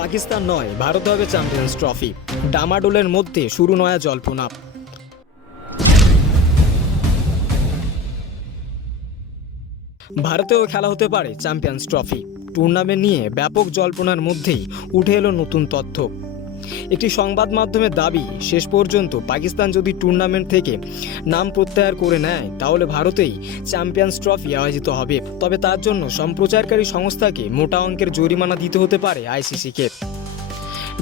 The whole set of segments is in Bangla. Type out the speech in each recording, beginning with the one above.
পাকিস্তান নয়, ভারত হবে চ্যাম্পিয়ন্স ট্রফি। ডামাডোলের মধ্যে শুরু নয়া জল্পনা। ভারতেও খেলা হতে পারে চ্যাম্পিয়ন্স ট্রফি। টুর্নামেন্ট নিয়ে ব্যাপক জল্পনার মধ্যেই উঠে এলো নতুন তথ্য। একটি সংবাদ মাধ্যমের দাবি, শেষ পর্যন্ত পাকিস্তান যদি টুর্নামেন্ট থেকে নাম প্রত্যাহার করে নেয়, তাহলে ভারতেই চ্যাম্পিয়ন্স ট্রফি আয়োজিত হবে। তবে তার জন্য সম্প্রচারকারী সংস্থাকে মোটা অঙ্কের জরিমানা দিতে হতে পারে আইসিসিকে।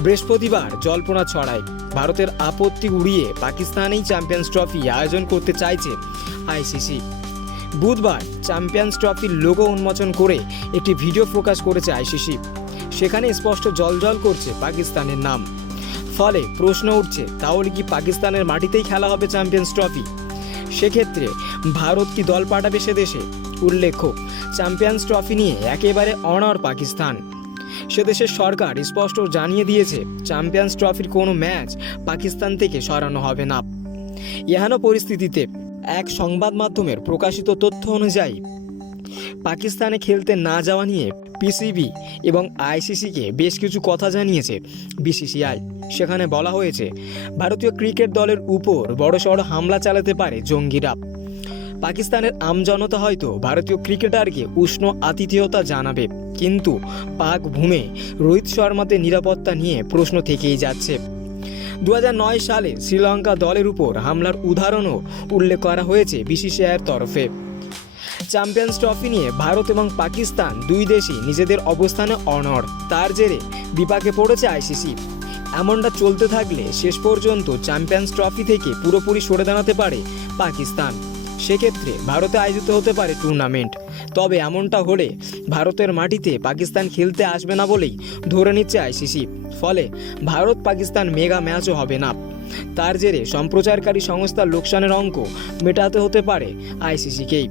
বৃহস্পতিবার জল্পনা ছড়ায়, ভারতের আপত্তি উড়িয়ে পাকিস্তানেই চ্যাম্পিয়ন্স ট্রফি আয়োজন করতে চাইছে আইসিসি। বুধবার চ্যাম্পিয়ন্স ট্রফির লোগো উন্মোচন করে একটি ভিডিও প্রকাশ করেছে আইসিসি। সেখানে স্পষ্ট জলজল করছে পাকিস্তানের নাম। ফলে প্রশ্ন উঠছে, তাহলে কি পাকিস্তানের মাটিতেই খেলা হবে চ্যাম্পিয়ন্স ট্রফি সেক্ষেত্রে ভারত কি দল পাঠাবে সে দেশে? উল্লেখ্য চ্যাম্পিয়ন্স ট্রফি নিয়ে একেবারে অনর পাকিস্তান। সে দেশের সরকার স্পষ্ট জানিয়ে দিয়েছে চ্যাম্পিয়ন্স ট্রফির কোনো ম্যাচ পাকিস্তান থেকে সরানো হবে না। এহেন পরিস্থিতিতে এক সংবাদ মাধ্যমের প্রকাশিত তথ্য অনুযায়ী, পাকিস্তানে খেলতে না যাওয়া নিয়ে পিসিবি এবং আইসিসিকে বেশ কিছু কথা জানিয়েছে বিসিসিআই। সেখানে বলা হয়েছে, ভারতীয় ক্রিকেট দলের উপর বড়সড় হামলা চালাতে পারে জঙ্গিরা। পাকিস্তানের আমজনতা হয়তো ভারতীয় ক্রিকেটারকে উষ্ণ আতিথেয়তা জানাবে, কিন্তু পাক ভূমে রোহিত শর্মাদের নিরাপত্তা নিয়ে প্রশ্ন থেকেই যাচ্ছে। দু হাজার নয় সালে শ্রীলঙ্কা দলের উপর হামলার উদাহরণও উল্লেখ করা হয়েছে বিসিসিআইয়ের তরফে। চ্যাম্পিয়ন্স ট্রফি নিয়ে ভারত এবং পাকিস্তান দুই দেশই নিজেদের অবস্থানে অনড়। তার জেরে বিপাকে পড়েছে আইসিসি। এমনটা চলতে থাকলে শেষ পর্যন্ত চ্যাম্পিয়ন্স ট্রফি থেকে পুরোপুরি সরে দাঁড়াতে পারে পাকিস্তান। সেক্ষেত্রে ভারতে আয়োজিত হতে পারে টুর্নামেন্ট। তবে এমনটা হলে ভারতের মাটিতে পাকিস্তান খেলতে আসবে না বলেই ধরে নিচ্ছে আইসিসি। ফলে ভারত পাকিস্তান মেগা ম্যাচও হবে না। তার জেরে সম্প্রচারকারী সংস্থার লোকসানের অঙ্ক মেটাতে হতে পারে আইসিসিকেই।